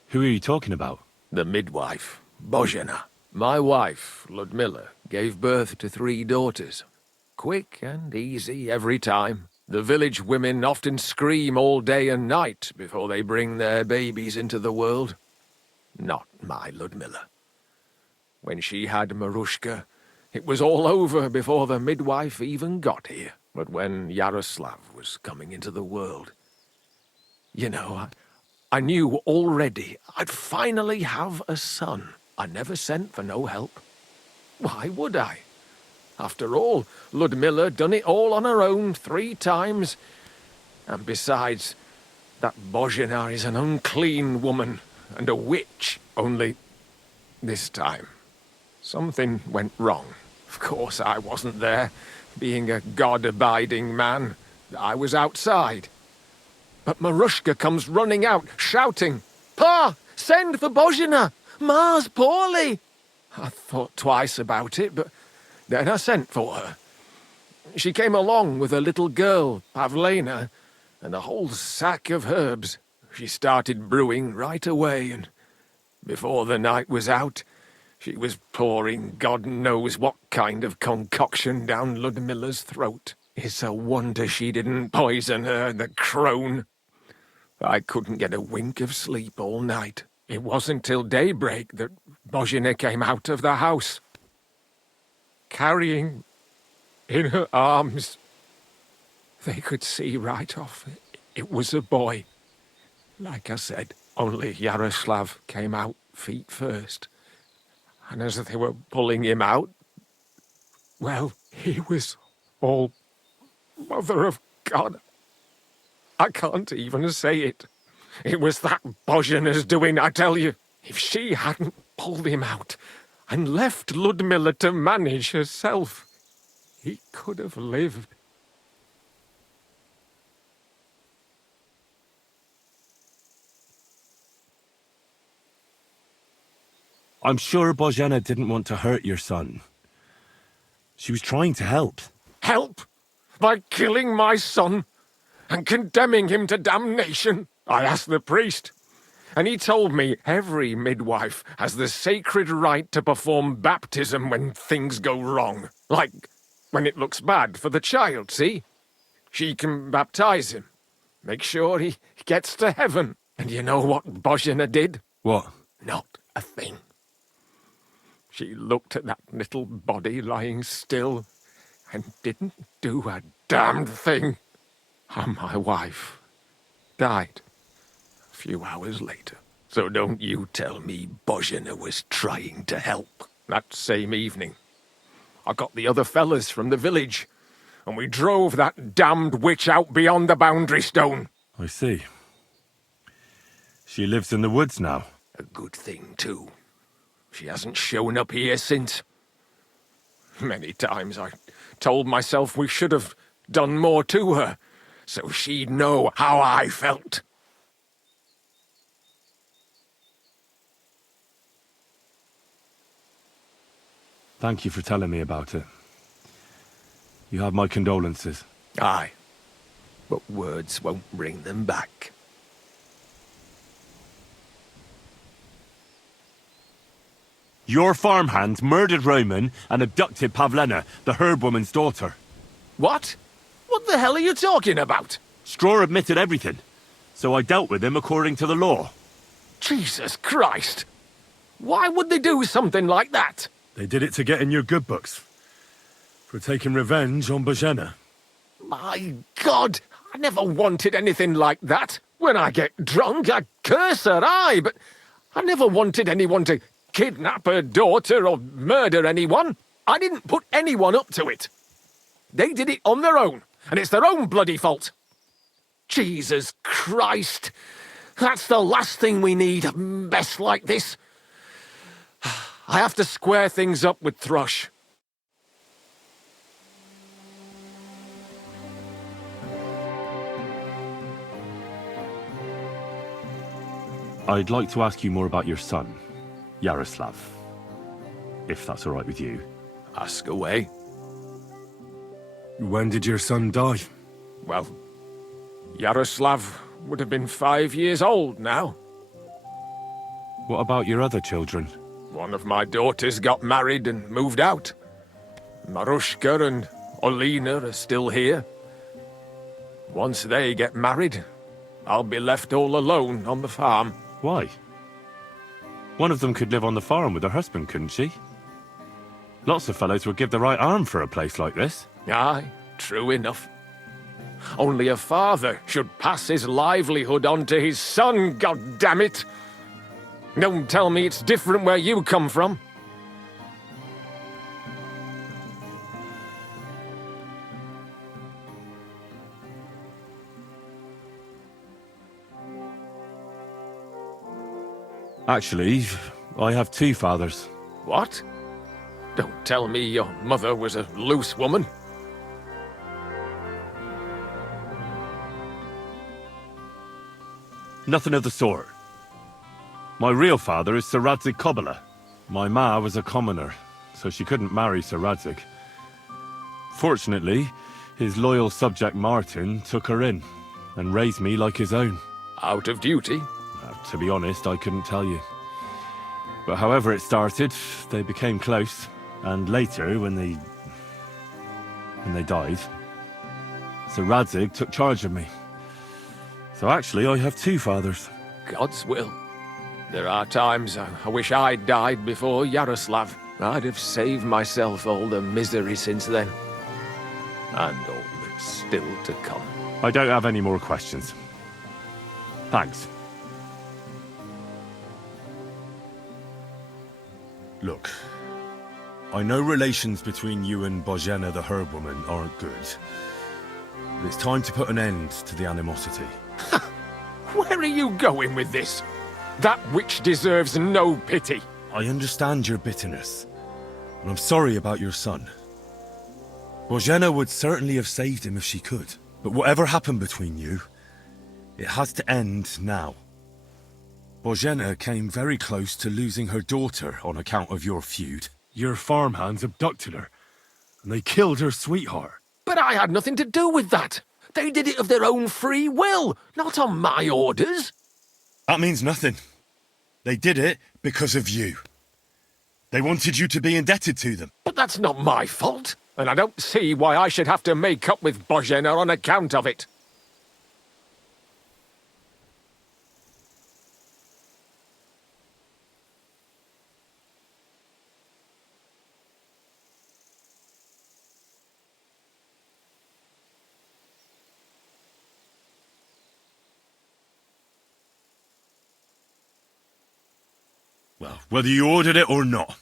Who are you talking about? The midwife, Bozhena. My wife, Ludmilla, gave birth to 3 daughters. Quick and easy every time. The village women often scream all day and night before they bring their babies into the world. Not my Ludmilla. When she had Marushka, it was all over before the midwife even got here. But when Yaroslav was coming into the world, you know, I knew already I'd finally have a son. I never sent for no help. Why would I? After all, Ludmilla done it all on her own 3 times. And besides, that Bozhena is an unclean woman and a witch. Only this time, something went wrong. Of course, I wasn't there. Being a God-abiding man, I was outside. But Marushka comes running out, shouting, "Pa, send for Bozhena! Ma's poorly!" I thought twice about it, but then I sent for her. She came along with a little girl, Pavlena, and a whole sack of herbs. She started brewing right away, and before the night was out, she was pouring God knows what kind of concoction down Ludmilla's throat. It's a wonder she didn't poison her, the crone. I couldn't get a wink of sleep all night. It wasn't till daybreak that Bozhena came out of the house, carrying in her arms. They could see right off it was a boy. Like I said, only Yaroslav came out feet first. And as they were pulling him out, well, he was all Mother of God. I can't even say it. It was that Bozhena's doing, I tell you. If she hadn't pulled him out and left Ludmilla to manage herself, he could have lived. I'm sure Bozhena didn't want to hurt your son. She was trying to help. Help? By killing my son and condemning him to damnation? I asked the priest, and he told me every midwife has the sacred right to perform baptism when things go wrong. Like when it looks bad for the child, see? She can baptize him, make sure he gets to heaven. And you know what Bozhena did? What? Not a thing. She looked at that little body lying still and didn't do a damned thing. And my wife died a few hours later. So don't you tell me Bozhena was trying to help. That same evening, I got the other fellas from the village. and we drove that damned witch out beyond the boundary stone. I see. She lives in the woods now. A good thing, too. She hasn't shown up here since. Many times I told myself we should have done more to her, so she'd know how I felt. Thank you for telling me about it. You have my condolences. Aye, but words won't bring them back. Your farmhand murdered Roman and abducted Pavlena, the herb woman's daughter. What? What the hell are you talking about? Straw admitted everything, so I dealt with him according to the law. Jesus Christ! Why would they do something like that? They did it to get in your good books. For taking revenge on Bojena. My God! I never wanted anything like that. When I get drunk, I curse her, aye, but I never wanted anyone to kidnap her daughter or murder anyone. I didn't put anyone up to it. They did it on their own, and it's their own bloody fault. Jesus Christ! That's the last thing we need, a mess like this. I have to square things up with Thrush. I'd like to ask you more about your son, Yaroslav. If that's all right with you. Ask away. When did your son die? Well, Yaroslav would have been 5 years old now. What about your other children? One of my daughters got married and moved out. Marushka and Olina are still here. Once they get married, I'll be left all alone on the farm. Why? One of them could live on the farm with her husband, couldn't she? Lots of fellows would give the right arm for a place like this. Aye, true enough. Only a father should pass his livelihood on to his son, goddammit! Don't tell me it's different where you come from. Actually, I have two fathers. What? Don't tell me your mother was a loose woman. Nothing of the sort. My real father is Sir Radzik Kobyla. My ma was a commoner, so she couldn't marry Sir Radzik. Fortunately, his loyal subject Martin took her in and raised me like his own. Out of duty? To be honest, I couldn't tell you. But however it started, they became close, and later, when they died, Sir Radzik took charge of me. So actually, I have two fathers. God's will. There are times I wish I'd died before Yaroslav. I'd have saved myself all the misery since then. And all that's still to come. I don't have any more questions. Thanks. Look, I know relations between you and Bojena the herb woman aren't good. But it's time to put an end to the animosity. Where are you going with this? That witch deserves no pity. I understand your bitterness, and I'm sorry about your son. Bojena would certainly have saved him if she could. But whatever happened between you, it has to end now. Bojena came very close to losing her daughter on account of your feud. Your farmhands abducted her, and they killed her sweetheart. But I had nothing to do with that. They did it of their own free will, not on my orders. That means nothing. They did it because of you. They wanted you to be indebted to them. But that's not my fault, and I don't see why I should have to make up with Bojena on account of it. Well, whether you ordered it or not,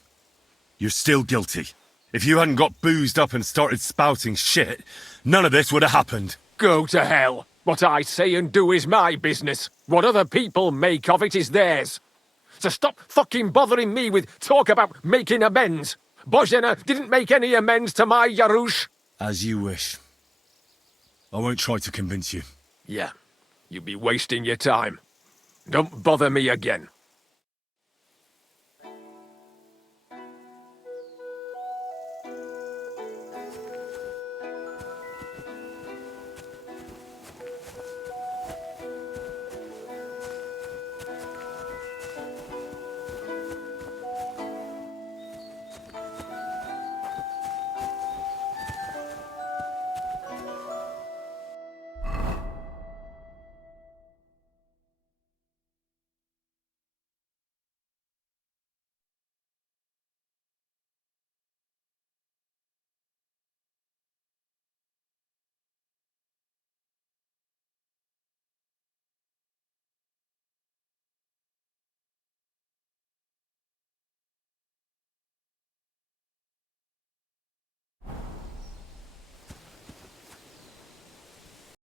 you're still guilty. If you hadn't got boozed up and started spouting shit, none of this would have happened. Go to hell. What I say and do is my business. What other people make of it is theirs. So stop fucking bothering me with talk about making amends. Bozhena didn't make any amends to my Yarush. As you wish. I won't try to convince you. Yeah, you'd be wasting your time. Don't bother me again.